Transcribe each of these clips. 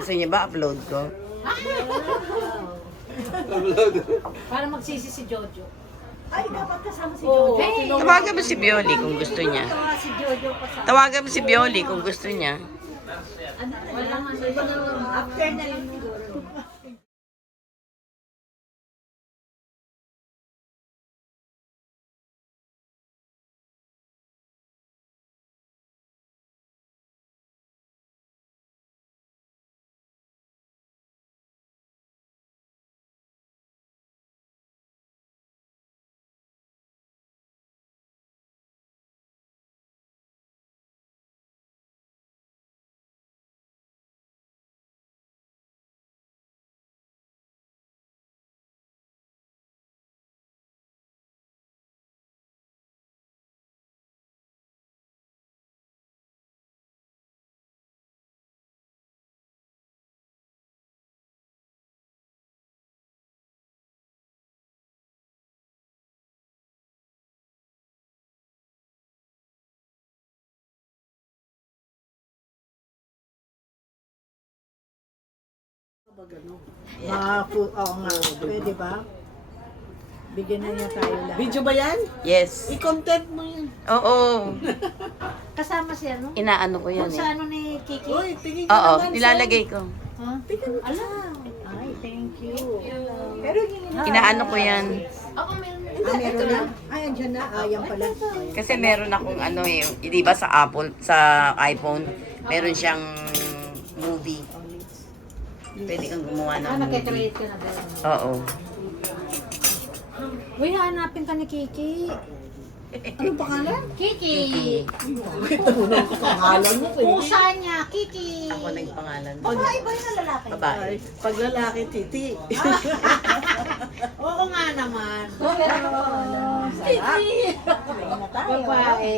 Gusto niya ba upload ko? Para magsisi si Jojo. Ay, dapat kasama si Oo. Jojo. Hey! Tawagan mo si Bioli kung gusto niya. Tawa si Jojo kasama. Tawagan mo si Bioli kung gusto niya. Ano na Wala lang, nga. after na lang siguro. Oo nga, pwede ba? Bigyan na niya tayo lahat. Video ba yan? Yes. I-content mo yan. Oo. Kasama si ano? Inaano ko yan Kung sa eh. ano ni Kiki? Uy, tingin ka Oo, naman. nilalagay ko. Ha? Alam. Ay, thank you. Pero yung Inaano ko yan. Ako meron. meron na? Ay, andyan na. Ayan pala. Kasi meron akong ano eh, di ba sa Apple, sa iPhone, meron siyang movie. Pwede kang gumawa ng movie. Nagka-create ka na ba? Oo. Uy, hanapin ka ni Kiki. Anong pangalan? Kiki! Pangalan mo eh. Pusa niya, Kiki! Ako nagpangalan. Babae ba yun na lalaki? Babae. Ay, pag lalaki, titi. Oo nga naman. Kiki! Babae.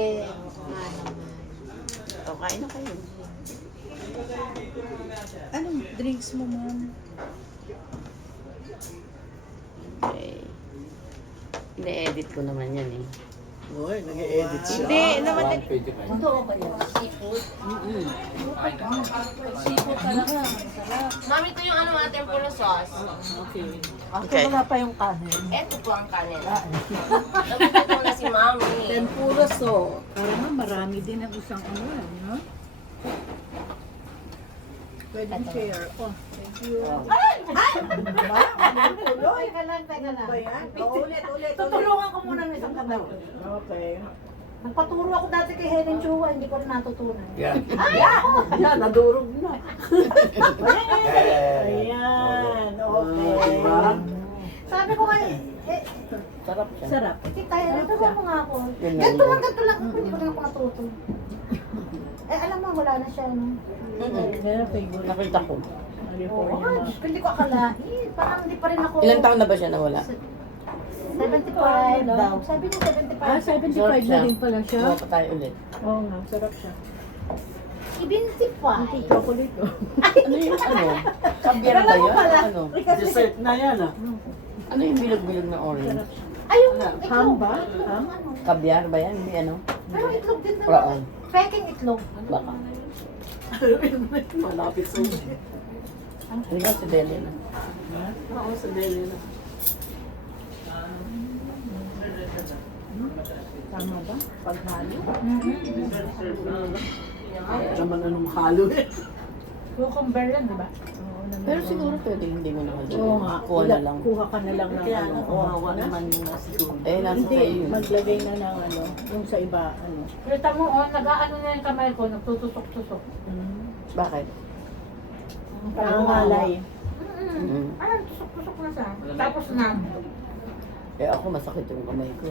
O, kain na kayo. Anong drinks mo, ma'am? Okay. Ine-edit ko naman yan eh. Uy, nag-e-edit siya. Hindi, naman. Totoo ba yun? Seafood? Seafood talaga. Masarap. Mami, ito yung ano natin puro sauce. Okay. Okay. Wala pa yung kanin. Ito po ang kanin. Nagpapit mo na si Mami. Tempura so. Para nga, marami din ang isang ano, no? Pwede share. Oh, thank you. Teka lang, teka lang. Ulit. Tutulungan ko muna ng isang kamay. Okay. Nagpaturo ako dati kay Helen Chua, hindi ko rin natutunan. Yan, nadurog na. Ayan. Okay. Sabi ko kayo, Sarap siya. Sarap. tayo, natuwa mo nga ako. Yun na, Ganito yun. lang, ganito lang. Hindi ko rin ako natuto. Alam mo, wala na siya. No? Meron favorite. Nakita ko. Oo, Diyos ko, hindi ko akalain. Parang hindi pa rin ako. Ilang taon na ba siya nawala? 75 daw. Sabi niya 75. Ah, 75 na rin pala siya. Kuha pa tayo ulit. Oo nga, sarap siya. 75. Chocolate, oh. Ano yung ano? Kabyar ba yun? Ano? Dessert na yan ah. Ano yung bilog-bilog na orange? Ay, yung Ham itlog. ba? Ham? Ano? Kabyar ba yan? Hindi ano? Pero itlog din Oo. naman. Peking itlog. Baka. Malapit sa iyo. Hindi ka si Deli na. Oo, sa deli na. Tama ba? Paghalo? Naman anong halo eh. Cucumber yan, di ba? Oo naman. Pero siguro pwede hindi mo naman. Oo nga. Kuha na lang. Kuha ka na lang ng Kaya ano. nakuhawa naman yung nasa doon. Eh, nasa Hindi, sa'yo yun. maglagay na ng ano, yung sa iba, ano. Kita mo, oh, nag-aano na yung kamay ko, nagtutusok-tusok. Bakit? Parang malay. Mm. Ay, tusok-tusok na siya. Tapos na. Eh ako masakit yung kamay ko.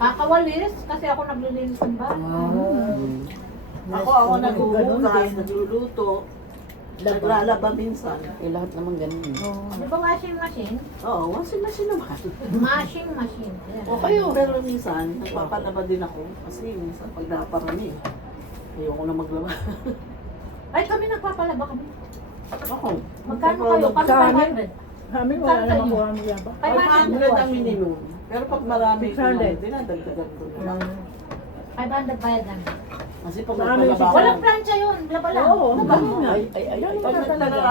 Kakawalis, kasi ako naglilinis ng bahay. Mm. Ako Ganun naghuhugas, din. nagluluto, naglalaba minsan. Eh lahat naman ganun. Di ba washing machine? Oo, washing machine naman. Washing machine. Ayan. O kayo, pero minsan, nagpapalaba din ako. Kasi minsan, pag naparami, ayoko na maglaba. Ay, kami nagpapalaba kami. Ako. Magkano kayo? Kasi Sa amin? 500. Kami wala namang kuha mo yan ba? 500 ang minimum. Pero pag marami ko 600. dinadagdagan ko na. 500 bayad namin. Kasi pag Marami nagpalaba ako, Walang plancha yun. Laba lang. Oo, ganun nga.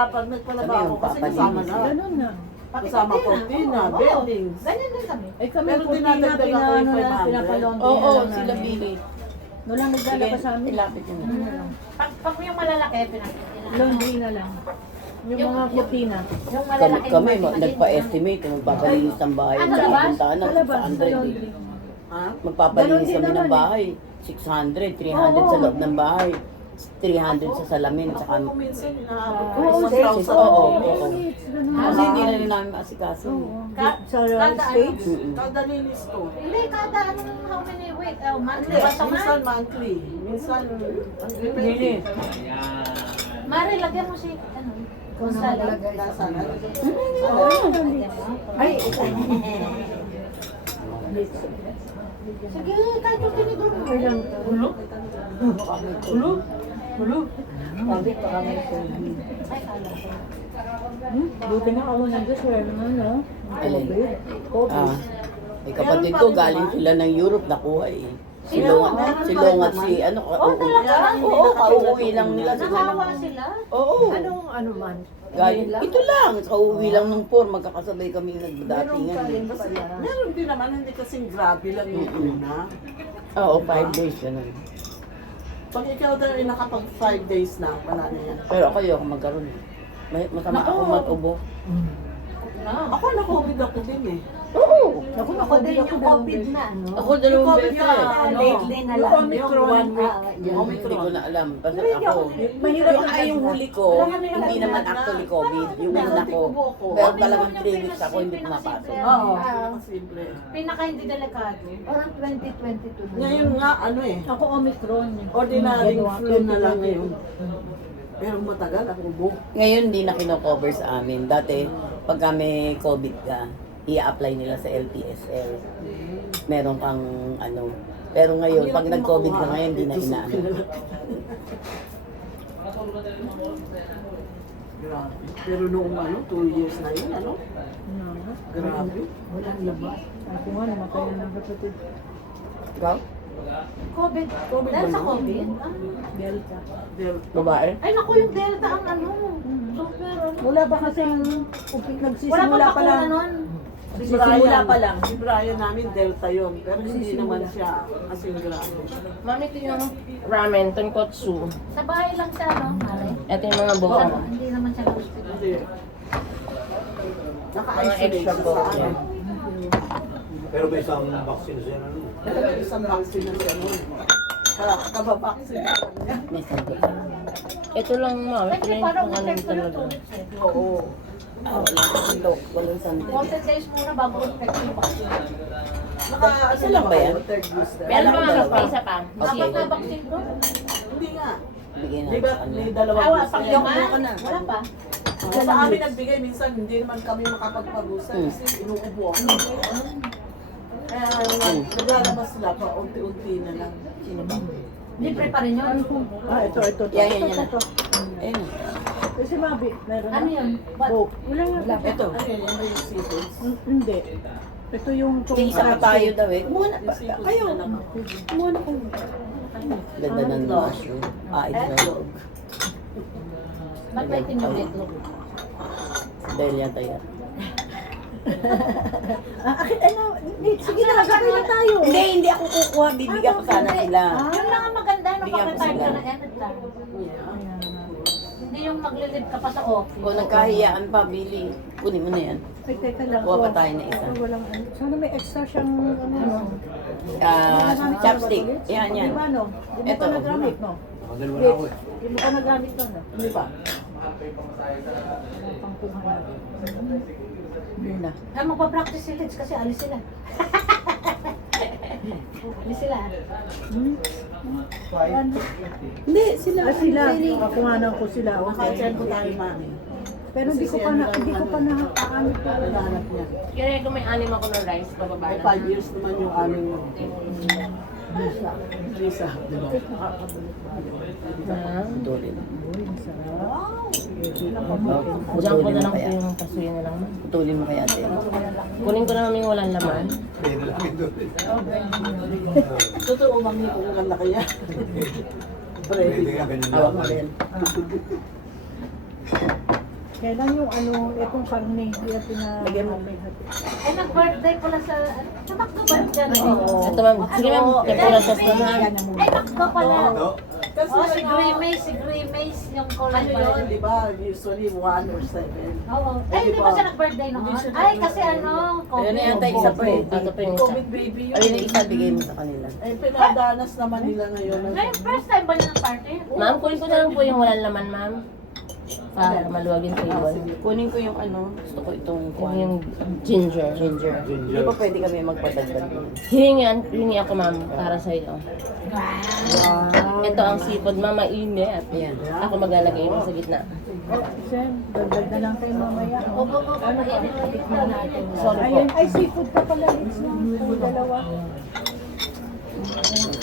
pag nagpalaba ako, kasi kasama na. Ganun nga. Kasama cortina, Oo. beddings. Ganyan din kami. Ay kami, Pero kurtina, dinadagdag ako pinaano yung na, 500. pinapalondry Oo, na lang sila namin. Billy. Walang naglalaba sa amin. Ilapit yun. Pag yung malalaki, pinakita. Laundry na lang. Yung mga kurtina. Yung Kami, malalaki. kami nagpa-estimate kung magpapalinis ng bahay. Ano, Tsaka labas? puntahan na Sa labas, sa 600 eh. laundry. Ha? Magpapalinis Ganon din kami ng naman eh. bahay. 600, 300 sa loob ng bahay. 300 sa salamin. Tsaka, Ako minsan, inaabot ko Oo, isang six. thousand. Oo, Oo, oo. it's ganun. kasi hindi na rin namin maasikaso. Oo. Ka- Sa kada States? Mm-mm. Kada linis ko. Hindi, kada anong how many week? Monthly. Hindi, Once a minsan month? monthly. Minsan, ang depende. Linis. Mare, lagyan mo si, ano, Gonzalo. Nasaan? Ay, sige, kahit yung tinidor mo. Ulo? Ulo? Ulo? Ay, kala ko. Buti nga ako nandiyan, sir, naman, no? Alin? COVID. Ah, may kapatid ko, galing sila ng Europe, nakuha eh. Sino? Silong at si, ano, Oh, talaga? Oo, kauuwi lang nila siguro. Nakawa sila? Oo. Anong ano man? Galing, ito lang, kauuwi lang ng 4, magkakasabay kami nagdatingan. eh. Meron din naman, hindi kasing grabe lang yung una. Oo, 5 days ganun. Pag ikaw daw ay nakapag 5 days na, wala na yan. Pero ako ayoko magkaroon. Masama ako mag-ubo. Ako na-COVID ako din eh. Oo. Ako din yung COVID na, ano? Ako dalawang COVID beses. ka, Lately na Yung lang. Omicron. One week. Hindi ko na alam. Basta Hindi ako. mahirap Yung huli ko, hindi naman actually COVID. Yung una ko. Pero talagang 3 weeks ako hindi pumapasok. Oo. Simple. Pinaka hindi delikado. Parang 2022 na. Ngayon nga, ano eh, Ako Omicron. ordinary flu na lang ngayon. Pero matagal ang ubo. Ngayon hindi na kino-cover sa amin. Dati, pag kami COVID ka, i-apply nila sa LTSL. Meron kang ano. Pero ngayon, pag nag-COVID ka ngayon, hindi na inaano. Grabe. Pero noong ano, 2 years na yun, ano? Grabe. Walang labas. Ako nga, namatay na ng kapatid. Ikaw? COVID. COVID Dahil ba sa yun? COVID? Delta. Babae? Ay, naku, yung Delta ang ano. Super, ano. Wala ba kasi Wala pa nagsisimula pa lang? bakuna nun. Si Simula pa lang. Si Brian namin, Delta yon. Pero hindi naman siya kasing grabe. Mami, ito yung ramen, tonkotsu. Sa bahay lang siya, no, Mare? Ito yung mga buo. Hindi naman siya hospital. Hindi. Naka-isolate extra siya po. sa ano. Pero may isang vaccine siya na ano. Talaga isang vaccine na siya noon. Kababaksin na niya. May sagot. Ito lang, mami. Ito Kasi yung parang pangalan effect ko yung talaga. 2 weeks eh. Oo. Walang sandok. Walang sandok. 40 days muna bago effect yung vaccine. Isa lang ba yan? Third booster. Meron Alam ko mga dalawa. isa pa. Apat na vaccine ko. Hindi nga. Bigyan Di ba natin. may dalawang Awa, booster? pang-lima. Wala pa. Sa amin nagbigay, minsan hindi naman kami makapagpag-booster kasi inuubo ako. Kaya naglalabas sila pa, unti-unti na lang. Sino ba? Libre pa rin yun. Ito. Yan, yan, yan. Ayun. Kasi mabi, meron Ano yun? What? Coke. Wala nga. Ito. Ano yun, yung yung seasons? Hindi. Ito yung Yung isa pa tayo daw eh. Muna pa. Yung seasons Kayo. na lang ako. Muna kayo. Ganda ng mushroom. Itlog. Ba't may tinulitlo? Dahil yata yan. Sige na, gawin na tayo. Hindi ako kukuha. Bibigyan ko sana sila. Yun lang ang maganda nung Bigyan ko pag-retire ka sila. na anytime. Hindi yung maglilid ka pa sa office. O nagkahiyaan pa, Billy. Kunin mo na yan. Ay, teka lang. Kuha pa tayo na isa. Walang ano. Sana may extra siyang ano. Chopstick. Yan, yan. Di ba, no? Di mo Ito. ka nagamit, no? Nakadalawa na ako eh. Di mo ka nagamit, no? Hindi pa. Pangkuhan natin. Hindi na. Ay, magpa-practice si Lids kasi alis sila. Alis sila. Hindi, sila. Sila. Kakuhanan ko sila. Naka-attend ko tayo, mami. Pero hindi ko pa nakakamit pa. Hinahanap niya. Kaya kung may anim ako ng rice, bababa Ay, na. 5 years naman yung aming visa. Di ba? Dole na. Uy, ang sarap. Diyan ko na lang po yung pasuyo na lang. Putulin mo kaya ate. Kunin ko na namin walang laman. Pwede lang ito. Totoo, mami, kung ang laki yan. Pwede Ready nga ka. ganyan Hawak lang. mo rin. Kailan yung ano, itong karne, yung Lagyan mo. Eh, nag-birthday pala sa McDo ba yun dyan? Ito ma'am, sige ma'am, tempura sauce na ma'am. Ay, McDo pala. No? Kasi Oh, si ano, Grimace yung kulay ano yun, di ba? Usually 1 or 7. Oo. Ay, hindi ba siya nag-birthday noon? Hindi siya Ay, nag-birthday. kasi ano, Ayun na yata isa pa eh. Ito po yung isa. COVID baby yun. Ayun na isa bigay mo sa kanila. Eh, pinadanas naman nila ngayon. Ngayon, first time ba niya ng party? Ma'am, kunin ko na lang po yung walang laman ma'am. Para maluwag yung table. Kunin ko yung ano, gusto ko itong Yung ginger. ginger. Hindi pa pwede kami magpadagdag yun. Hingi ako ma'am, para sa iyo. Ito ang seafood ma'am, mainit. Ayan. Ako maglalagay mo sa gitna. Sen, dagdag na lang kayo mamaya. Opo, mainit. Tikman natin. Sorry po. Ayun, ay seafood ka pala, Liz, na. Yung dalawa.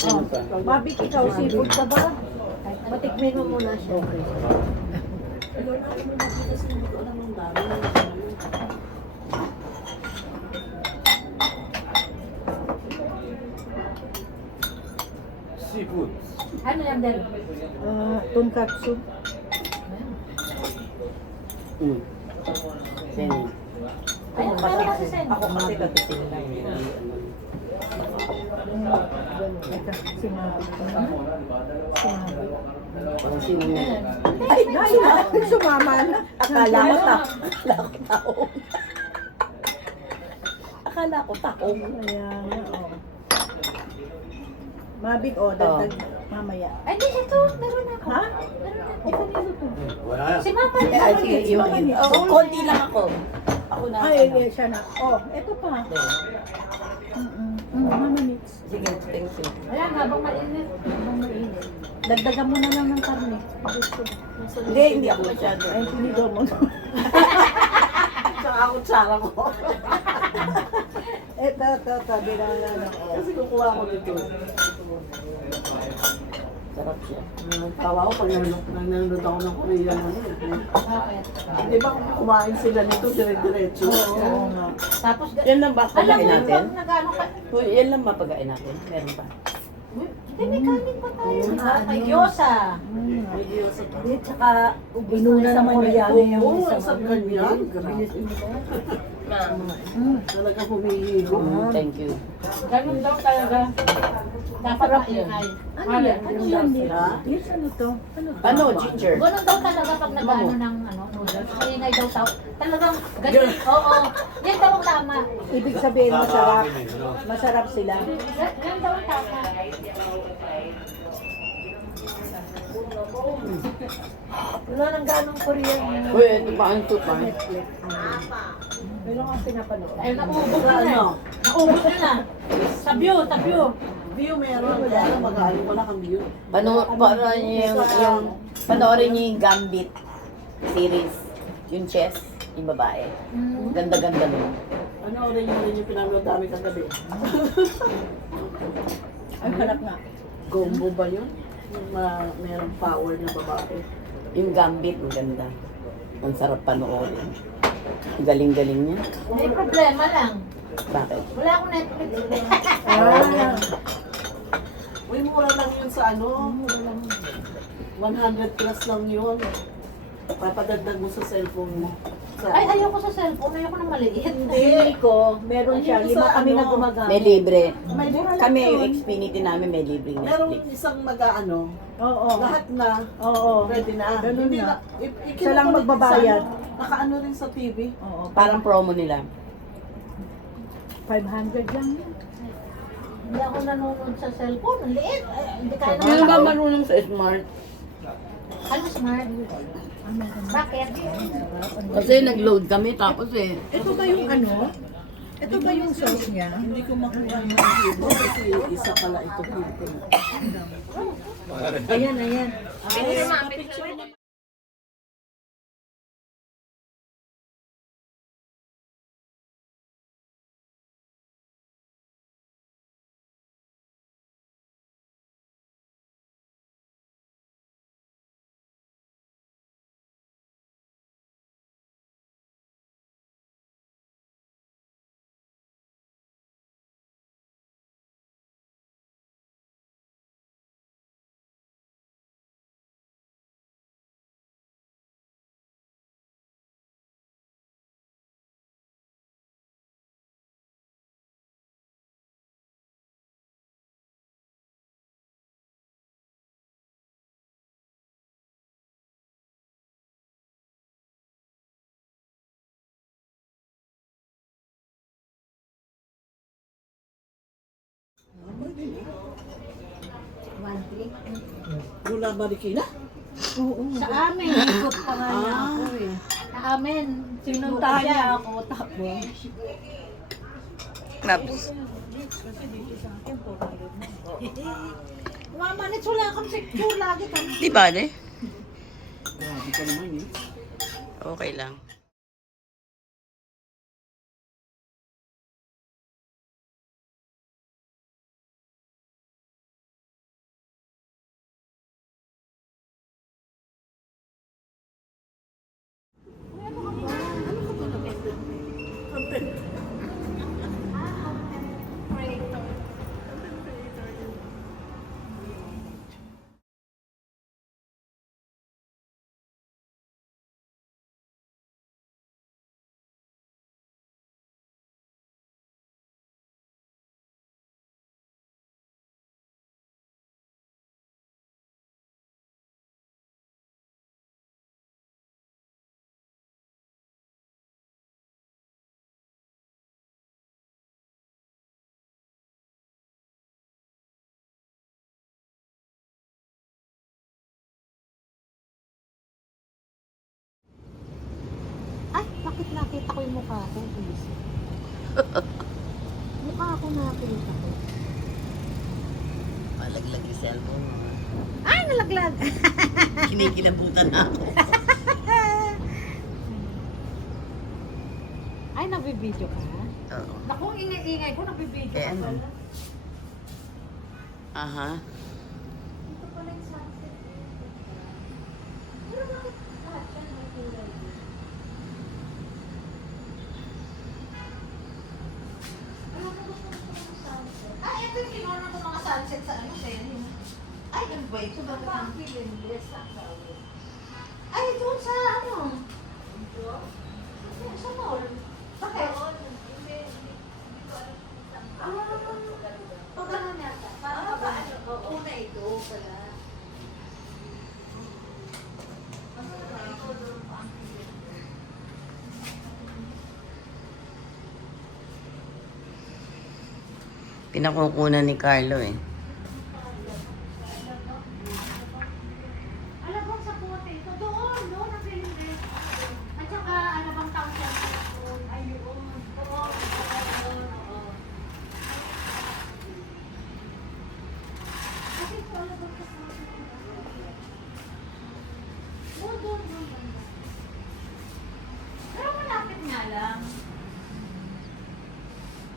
Ano pa? Mabik, ikaw, seafood ka ba? Matikmin mo muna siya. Ikaw na ako muna kasi hindi ko alam ang dami. Seafood. Ano yan, Del? Tonkatsu. Sini. Ayun, para kasi sen. Ako kasi katisin lang. Hindi ano. Ito, sinabit ko na. Sinabit. Parang sino na. Ay, sumama na. Akala ko taong. Akala ko taong. Kaya nga, oh. Mabik, oh, dagdag mamaya. Ay, di, ito. Meron ako. Ha? Meron ako. Ay, kanino to? Wala yan. Si Mama. Eh, ay, sige, yung oh, konti lang ako. Ako na. Ay, ano. siya na. Oh, ito pa. Mama mix. Sige, thank you. Ayan, habang mainit. Habang mainit. Dagdagan mo na lang ng karne. Gusto. Hindi ako masyado. Ay, pinidor mo. Tsaka ako tsara ko. Ito, bilang na lang. Kasi kukuha ko nito. Sarap siya. Tawa ko pag nanonood ako ng Korean ano eh. Bakit? Di ba kung kumain sila nito dire-diretso? Oo nga. Tapos, Yan lang ba alam pagkain mo, natin? pag nag-ano ka, Uy, yan lang ba pagkain natin? Meron pa. hindi, may kanin pa tayo. May gyoza. May Diyos at Hindi, tsaka Inuna naman Koreano yung Oo, isang ganyan. Grabe. Ma'am. Talaga humihilo. Thank you. Ganun daw talaga. Dapat maingay. Ano yan? Ano yan? Ha? Yes, ano to? Ano to? Ano, ginger? Ganun daw talaga pag nag-ano ng noodles. Maingay daw tao. Talagang ganun. Oo. Yan daw ang tama. Ibig sabihin, masarap. Sa akin eh, no? Masarap sila. Yan daw ang tama. Wala nang ganong Korean. Uy, ito pa ang tupa. Netflix. Pero nga pinapanood. Ay, naubos Sa na ano? Naubos na. Sa view, sa view. View meron. Kaya lang mag-aalim ko lang ang view. Panoorin niyo yung panoorin niyo yung Gambit series. Yung chess, yung babae. Ganda-ganda nun. Ano rin yung pinanood namin kagabi? Ay, harap nga. Gombo ba yun? Yung merong power na babae. Yung Gambit, ang ganda. Ang sarap panoorin. Ang galing-galing niya. May problema lang. Bakit? Wala akong Netflix. Ah, Uy, mura lang yun sa ano? 100 plus lang yun. Papadagdag mo sa cellphone mo. Sa, Ay, ayoko sa cellphone. Ayoko na maliit. hindi ko. Meron siya. Hindi ko 5 sa kami ano. na gumagamit. May libre. may Kami, yung Xfinity namin, may libreng merong Netflix. isang mag-ano, Oo. lahat na Oo. pwede na. Ganun Hindi na. ikinukulit lang magbabayad. sa ano, nakaano rin sa TV. Oo. Parang promo nila. 500 lang yun. Hindi ako nanonood sa cellphone. Ang liit. Ay, hindi kaya Hindi ba naman. marunong sa smart? Ano smart? Bakit? Kasi nag-load kami tapos eh. Ito ba yung ano? Ito ba yung sauce niya? Hindi ko makuha yung TV kasi isa pala ito dito. Ayan, ayan. Pwede na ma'am. Gula Marikina? Sa amin, ikot pa nga niya ako eh. Sa amin, sinuntahan niya ako, tapos. Naps. Mama, wala kang secure lagi kami. Di ba, ne? Grabe ka naman eh. Okay lang. Ay, bakit nakita ko yung mukha ko? Please. Mukha ako nakita ko. Malaglag yung cellphone mo. Ay, nalaglag! Kinikilabutan na ako. Ay, nabibidyo ka? Oo. Naku, ingay-ingay ko, nabibidyo Eh, ka ano? pala. Aha. Ito pala yung sunset. Pero bakit lahat siya may kulay din? Ano na gusto ng sunset? Ay, ito yung kinuha ko mga sunset sa ano, Shelly. Ay, ano ba ito? Bakit ang feeling? Yes, ang tawag. Ay, doon sa ano? Doon? Sa mall. Bakit? Pag ano yata? Parang ba ano? Una ito pala. Pinakukunan ni Carlo eh. Alam mo sa puti ito, doon ang feeling eh. At saka, ano bang tawag siya? Ayun, oo. Kasi ito, alam mo sa puti. Doon. Pero malapit nga lang.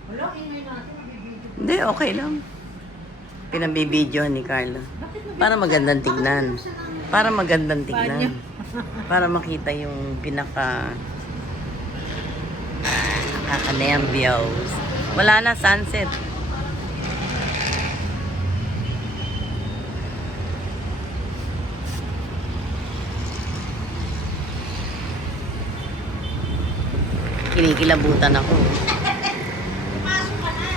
Wala, ingay natin, nabibidyo. Hindi, okay lang. Pinabibidyohan ni Carlo. Para magandang tignan. Para magandang tignan. Para makita yung pinaka nakaka-nervyos. Wala na, sunset. Kinikilabutan ako. Pumasok ka na.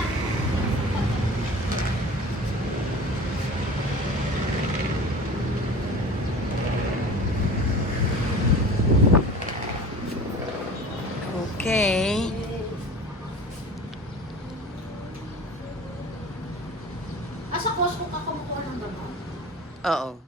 Okay. Sa Costco ka kumukuha ng gamot? Oo.